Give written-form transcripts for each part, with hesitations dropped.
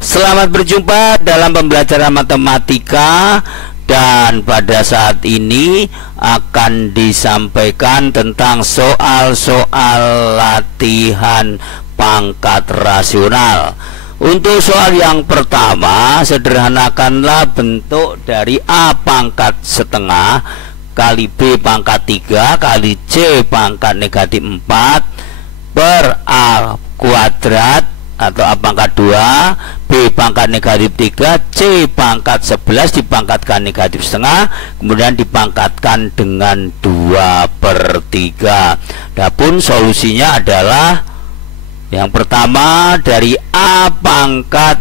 Selamat berjumpa dalam pembelajaran matematika, dan pada saat ini akan disampaikan tentang soal-soal latihan pangkat rasional. Untuk soal yang pertama, sederhanakanlah bentuk dari A pangkat setengah kali B pangkat 3 kali C pangkat negatif 4 per A kuadrat atau A pangkat 2 B pangkat negatif 3 C pangkat 11 dipangkatkan negatif setengah, kemudian dipangkatkan dengan 2/3. Adapun solusinya adalah yang pertama dari A pangkat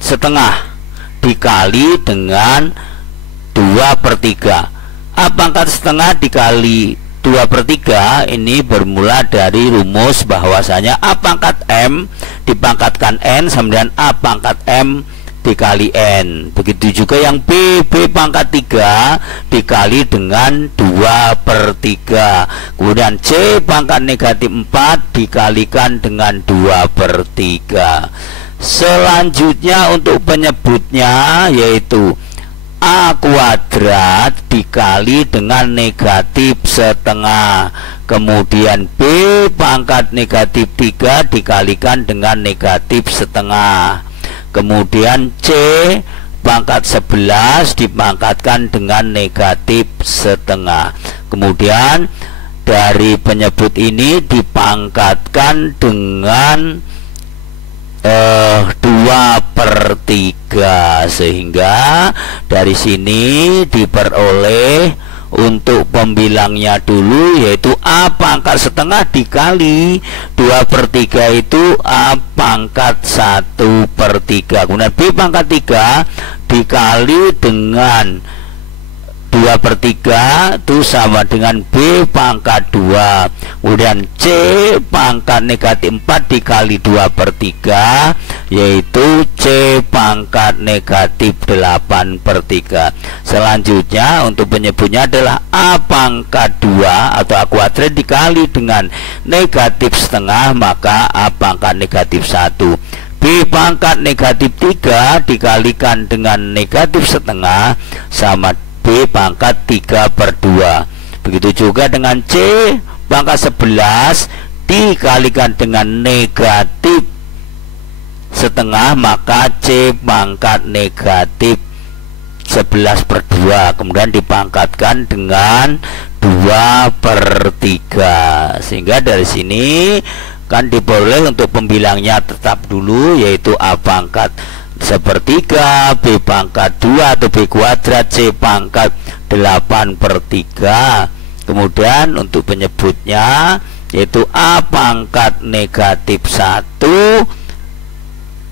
setengah dikali dengan 2/3. A pangkat setengah dikali 2/3 ini bermula dari rumus bahwasanya A pangkat M dipangkatkan N sama dengan A pangkat M dikali N. Begitu juga yang B pangkat 3 dikali dengan 2/3. Kemudian C pangkat negatif 4 dikalikan dengan 2/3. Selanjutnya untuk penyebutnya yaitu A kuadrat dikali dengan negatif setengah, kemudian B pangkat negatif 3 dikalikan dengan negatif setengah, kemudian C pangkat 11 dipangkatkan dengan negatif setengah. Kemudian dari penyebut ini dipangkatkan dengan 2/3, sehingga dari sini diperoleh untuk pembilangnya dulu yaitu A pangkat setengah dikali 2/3 itu A pangkat 1/3, kemudian B pangkat 3 dikali dengan 2/3 itu sama dengan B pangkat 2, kemudian C pangkat negatif 4 dikali 2/3 yaitu C pangkat negatif 8/3. Selanjutnya untuk penyebutnya adalah A pangkat 2 atau A kuadrat dikali dengan negatif setengah, maka A pangkat negatif 1. B pangkat negatif 3 dikalikan dengan negatif setengah sama B pangkat 3/2. Begitu juga dengan C pangkat 11 dikalikan dengan negatif setengah, maka C pangkat negatif 11/2 kemudian dipangkatkan dengan 2/3, sehingga dari sini kan diperoleh untuk pembilangnya tetap dulu yaitu A pangkat 1/3 B pangkat 2 atau B kuadrat C pangkat 8/3. Kemudian untuk penyebutnya yaitu A pangkat negatif 1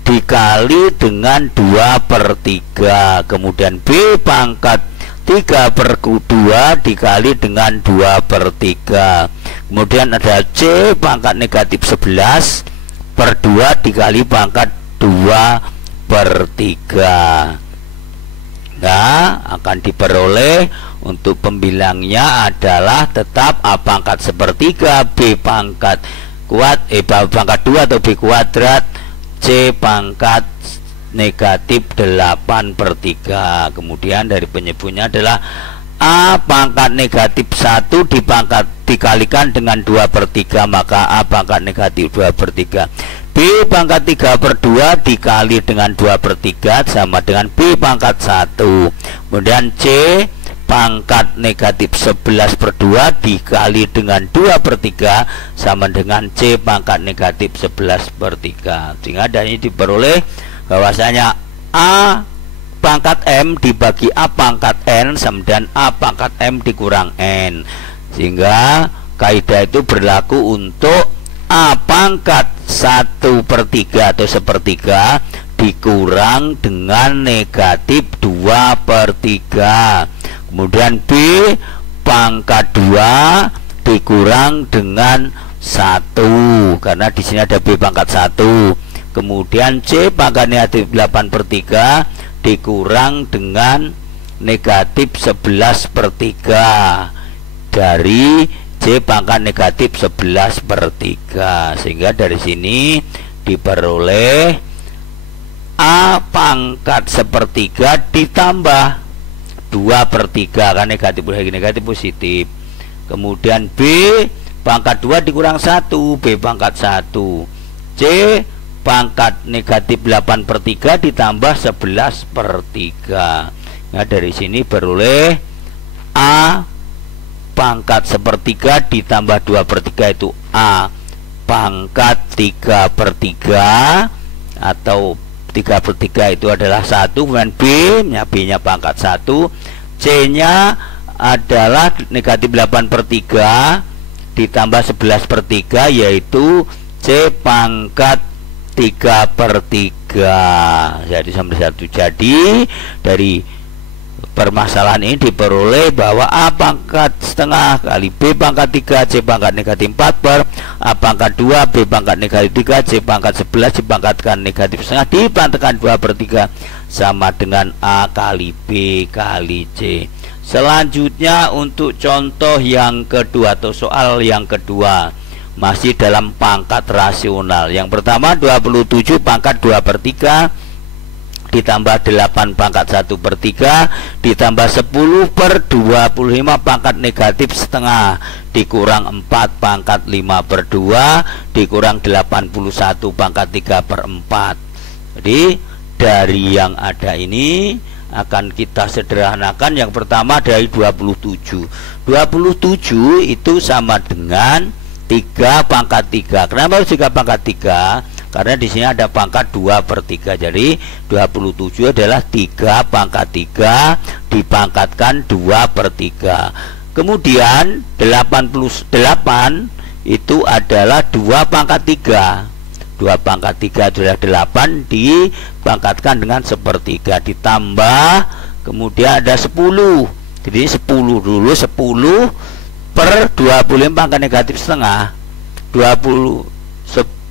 dikali dengan 2/3, kemudian B pangkat 3/2 dikali dengan 2/3, kemudian ada C pangkat negatif 11/2 dikali pangkat 2/3. Nah, akan diperoleh untuk pembilangnya adalah tetap A pangkat 1/3 B pangkat pangkat 2 atau B kuadrat C pangkat negatif 8/3. Kemudian dari penyebutnya adalah A pangkat negatif 1 dikalikan dengan 2/3, maka A pangkat negatif 2/3. B pangkat 3/2 dikali dengan 2/3 sama dengan B pangkat 1. Kemudian C pangkat negatif 11/2 dikali dengan 2/3 sama dengan C pangkat negatif 11/3. Sehingga dari ini diperoleh bahwasanya A pangkat M dibagi A pangkat N sama dengan A pangkat M dikurang N, sehingga kaidah itu berlaku untuk A pangkat 1/3 atau 1/3 dikurang dengan negatif 2/3, kemudian B pangkat 2 dikurang dengan 1 karena di sini ada B pangkat 1, kemudian C pangkat negatif 8/3 dikurang dengan negatif 11/3 dari C pangkat negatif 11/3, sehingga dari sini diperoleh pangkat sepertiga ditambah 2/3 kan negatif positif. Kemudian B pangkat 2 dikurang 1, B pangkat 1. C pangkat negatif 8/3 ditambah 11/3. Nah dari sini beroleh A pangkat sepertiga ditambah 2/3 itu A pangkat 3/3 atau 3/3 itu adalah 1. Kemudian B nya pangkat 1, C nya adalah negatif 8/3 ditambah 11/3 yaitu C pangkat 3/3. Jadi sampai 1. Jadi dari permasalahan ini diperoleh bahwa A pangkat setengah kali B pangkat 3 C pangkat negatif 4 per A pangkat 2 B pangkat negatif 3 C pangkat 11 dipangkatkan negatif setengah dipangkatkan 2/3 sama dengan A kali B kali C. Selanjutnya untuk contoh yang kedua atau soal yang kedua, masih dalam pangkat rasional. Yang pertama 27 pangkat 2/3 ditambah 8 pangkat 1/3 ditambah 10/25 pangkat negatif setengah dikurang 4 pangkat 5/2 dikurang 81 pangkat 3/4. Jadi dari yang ada ini akan kita sederhanakan. Yang pertama dari 27 itu sama dengan 3 pangkat 3. Kenapa harus 3 pangkat 3? Karena di sini ada pangkat 2/3. Jadi 27 adalah 3 pangkat 3 dipangkatkan 2/3. Kemudian 88 itu adalah 2 pangkat 3. 2 pangkat 3 adalah 8 dipangkatkan dengan 1/3 ditambah kemudian ada 10. Jadi 10 dulu, 10/25 pangkat negatif setengah. 20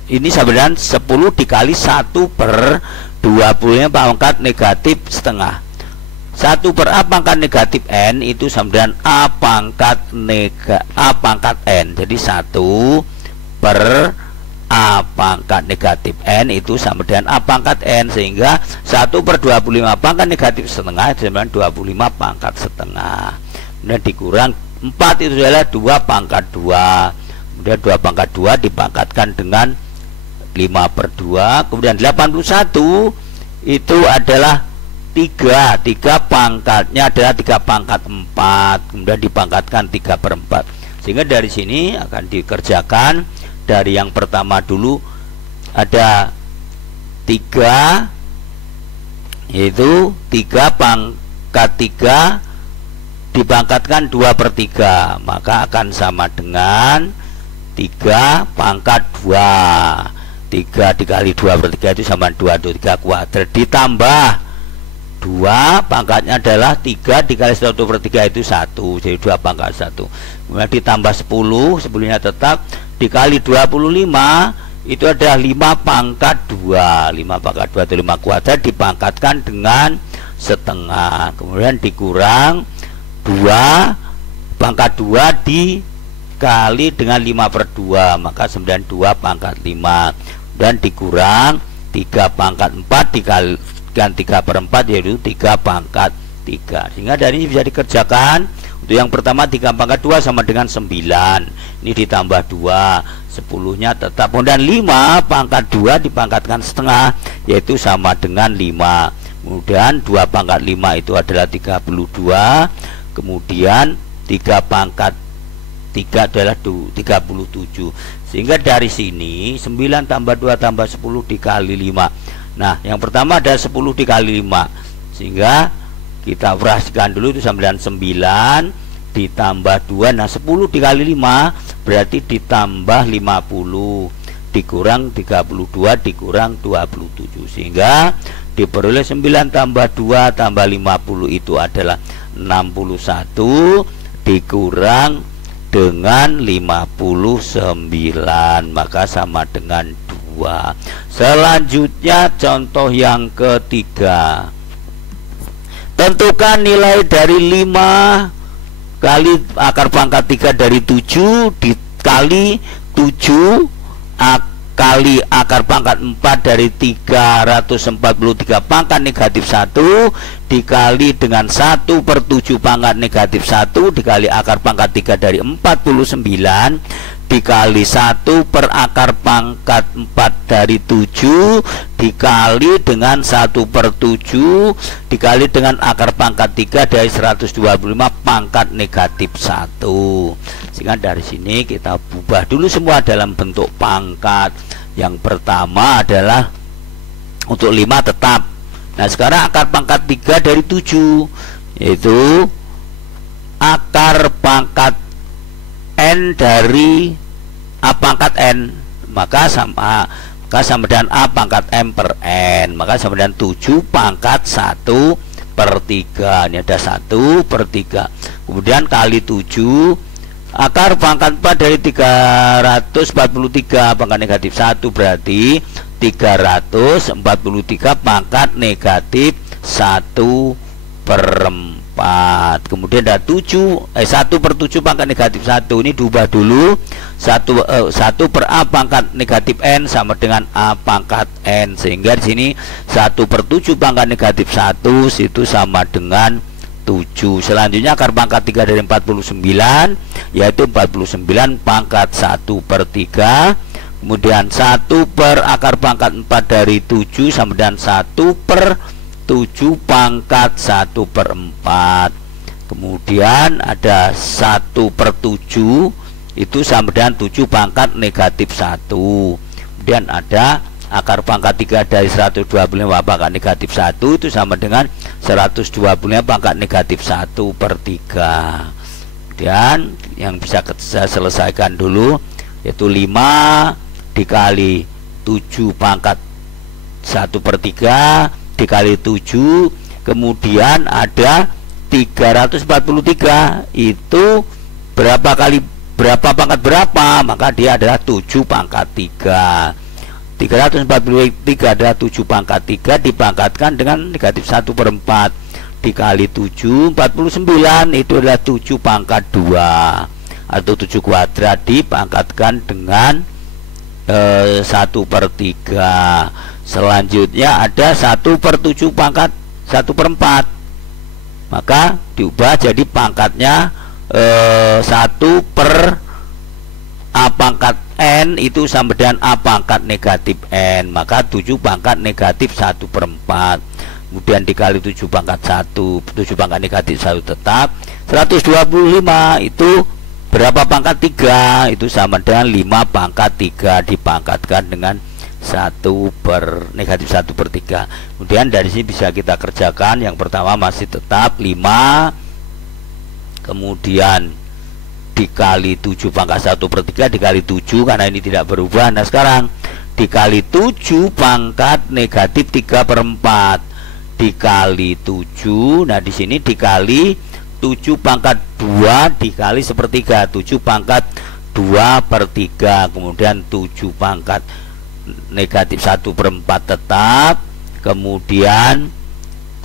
ini sama dengan 10 dikali 1/25 pangkat negatif setengah. 1/A pangkat negatif N itu sama dengan A pangkat N. Jadi 1/A pangkat negatif N itu sama dengan A pangkat N, sehingga 1/25 pangkat negatif setengah sama dengan 25 pangkat setengah. Kemudian dikurang 4 itu adalah 2 pangkat 2. Kemudian 2 pangkat 2 dipangkatkan dengan 5/2. Kemudian 81 itu adalah 3 pangkatnya adalah 3 pangkat 4. Kemudian dipangkatkan 3/4. Sehingga dari sini akan dikerjakan. Dari yang pertama dulu ada 3, yaitu 3 pangkat 3 dipangkatkan 2/3, maka akan sama dengan 3 pangkat 2. 3 dikali 2/3 itu sama 2/3 kuadrat ditambah 2 pangkatnya adalah 3 dikali 1/3 itu 1, jadi 2 pangkat 1. Kemudian ditambah 10 nya tetap dikali 25 itu adalah 5 pangkat 2. 5 pangkat 2 itu 5 kuadrat dipangkatkan dengan setengah. Kemudian dikurang 2 pangkat 2 dikali dengan 5/2, maka 92 pangkat 5. Dan dikurang 3 pangkat 4 dikali 3/4 yaitu 3 pangkat 3. Sehingga dari ini bisa dikerjakan. Untuk yang pertama 3 pangkat 2 sama dengan 9. Ini ditambah 2, 10-nya tetap. Kemudian 5 pangkat 2 dipangkatkan setengah yaitu sama dengan 5. Kemudian 2 pangkat 5 itu adalah 32. Kemudian 3 pangkat 3 adalah 37. Sehingga dari sini 9 tambah 2 tambah 10 dikali 5. Nah yang pertama ada 10 dikali 5, sehingga kita operasikan dulu itu 9 ditambah 2. Nah 10 dikali 5 berarti ditambah 50 dikurang 32 dikurang 27, sehingga diperoleh 9 tambah 2 tambah 50 itu adalah 61 dikurang dengan 59, maka sama dengan 2. Selanjutnya contoh yang ketiga. Tentukan nilai dari 5 kali akar pangkat 3 dari 7 dikali 7 kali akar pangkat 4 dari 343 pangkat negatif 1 dikali dengan 1/7 pangkat negatif 1 dikali akar pangkat 3 dari 49 dikali 1 per akar pangkat 4 dari 7 dikali dengan 1/7 dikali dengan akar pangkat 3 dari 125 pangkat negatif 1. Sehingga dari sini kita ubah dulu semua dalam bentuk pangkat. Yang pertama adalah untuk 5 tetap. Nah sekarang akar pangkat 3 dari 7, yaitu akar pangkat N dari A pangkat N, maka sama dengan A pangkat M per N, maka sama dengan 7 pangkat 1/3. Ini ada 1/3. Kemudian kali 7 akar pangkat 4 dari 343 pangkat negatif 1 berarti 343 pangkat negatif 1/4. Kemudian ada 1/7 pangkat negatif 1. Ini diubah dulu. 1 per A pangkat negatif N sama dengan A pangkat N, sehingga di sini 1/7 pangkat negatif 1 itu sama dengan 7. Selanjutnya akar pangkat 3 dari 49, yaitu 49 pangkat 1/3. Kemudian 1 per akar pangkat 4 dari 7 sama dengan 1/7 pangkat 1/4. Kemudian ada 1/7 itu sama dengan 7 pangkat negatif 1. Kemudian ada akar pangkat 3 dari 125 pangkat negatif 1 itu sama dengan 125 pangkat negatif 1/3. Kemudian yang bisa saya selesaikan dulu, yaitu 5 dikali 7 pangkat 1/3 dikali 7, kemudian ada 343. Itu berapa pangkat berapa? Maka dia adalah 7 pangkat 3. 343 adalah 7 pangkat 3 dipangkatkan dengan negatif 1/4 dikali 7, 49 itu adalah 7 pangkat 2 atau 7 kuadrat dipangkatkan dengan 1/3. Selanjutnya ada 1/7 pangkat 1/4, maka diubah jadi pangkatnya 1 per A pangkat N itu sama dengan A pangkat negatif N, maka 7 pangkat negatif 1/4. Kemudian dikali 7 pangkat 1, 7 pangkat negatif 1 tetap. 125 itu berapa pangkat 3? Itu sama dengan 5 pangkat 3 dipangkatkan dengan 1 per negatif 1/3. Kemudian dari sini bisa kita kerjakan. Yang pertama masih tetap 5, kemudian dikali 7 pangkat 1/3 dikali 7 karena ini tidak berubah. Nah sekarang dikali 7 pangkat negatif 3/4 dikali 7. Nah di sini dikali 7 pangkat 2 dikali 1/3, 7 pangkat 2/3. Kemudian 7 pangkat negatif 1/4 tetap. Kemudian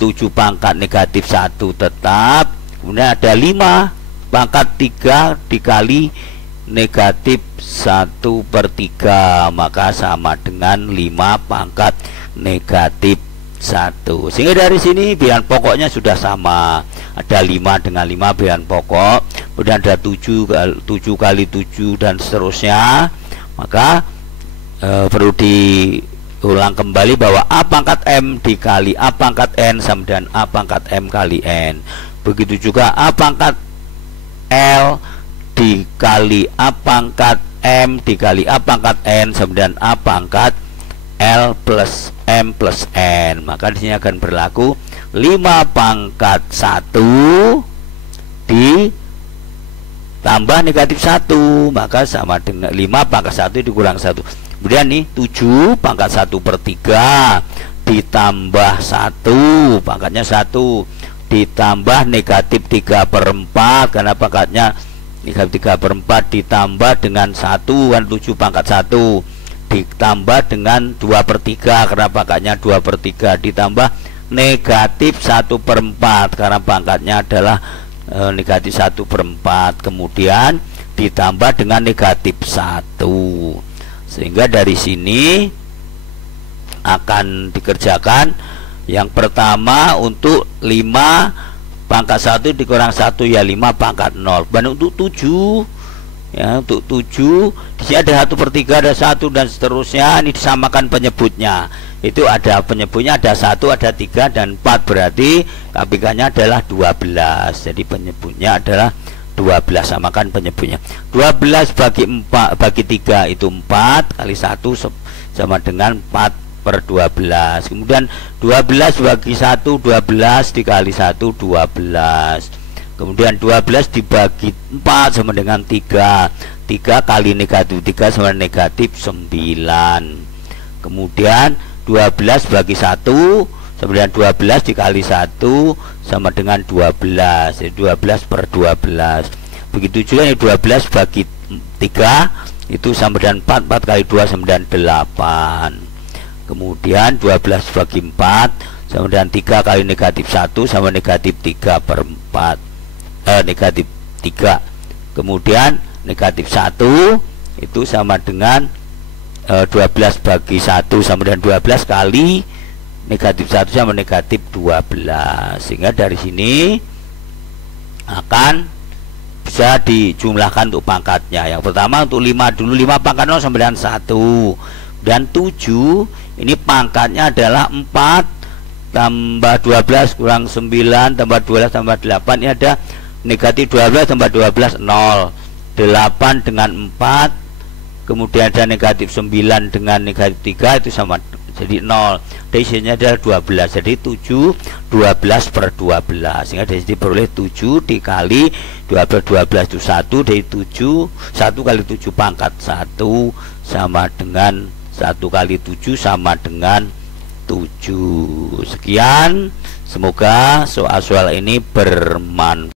7 pangkat negatif 1 tetap. Kemudian ada 5 pangkat 3 dikali negatif 1/3, maka sama dengan 5 pangkat negatif 1. Sehingga dari sini bilangan pokoknya sudah sama. Ada 5 dengan 5 bilangan pokok. Kemudian ada 7 kali 7 dan seterusnya. Maka perlu diulang kembali bahwa A pangkat M dikali A pangkat N sama dengan A pangkat M kali N. Begitu juga A pangkat L dikali A pangkat M dikali A pangkat N sama dengan A pangkat L plus M plus N. Maka di sini akan berlaku 5 pangkat 1 ditambah negatif 1, maka sama dengan 5 pangkat 1 dikurang 1. Kemudian nih 7 pangkat 1/3 ditambah 1, pangkatnya 1, ditambah negatif 3/4 karena pangkatnya negatif 3/4 ditambah dengan 1 kan 7 pangkat 1 ditambah dengan 2/3 karena pangkatnya 2/3 ditambah negatif 1/4 karena pangkatnya adalah negatif 1/4, kemudian ditambah dengan negatif 1. Sehingga dari sini akan dikerjakan yang pertama untuk 5 pangkat 1 dikurang 1 ya 5 pangkat 0. Dan untuk 7 ya, untuk 7 di sini ada 1/3, ada 1 dan seterusnya. Ini disamakan penyebutnya. Itu ada penyebutnya, ada 1, ada 3 dan 4, berarti KPK-nya adalah 12. Jadi penyebutnya adalah 12, samakan penyebutnya. 12 bagi 4 bagi 3 itu 4 kali 1 sama dengan 4/12. Kemudian 12 bagi 1 12 dikali 1 12. Kemudian 12 dibagi 4 sama dengan 3. 3 kali negatif 3 sama dengan negatif 9. Kemudian 12 bagi 1 sama dengan 12 dikali 1 sama dengan 12. Jadi 12/12. Begitu juga ini 12 bagi 3 itu sama dengan 4. 4 kali 2 sama dengan 8. Kemudian 12 bagi 4 sama dengan 3 kali negatif 1 sama negatif 3/4. Negatif 3. Kemudian negatif 1 itu sama dengan 12 bagi 1 sama dengan 12 kali negatif 1 sama negatif 12. Sehingga dari sini akan bisa dijumlahkan untuk pangkatnya. Yang pertama untuk 5 dulu, 5 pangkat 0 sama dengan 1. Dan 7 ini pangkatnya adalah 4 tambah 12 kurang 9 tambah 12 tambah 8. Ini ada negatif 12 tambah 12 0. 8 dengan 4, kemudian ada negatif 9 dengan negatif 3 itu sama, jadi 0. Dari sini adalah 12. Jadi 7 12/12. Sehingga dari sini peroleh 7 dikali 12 itu 1. Dari 7 1 kali 7 pangkat 1 sama dengan 1 kali 7 sama dengan 7. Sekian, semoga soal-soal ini bermanfaat.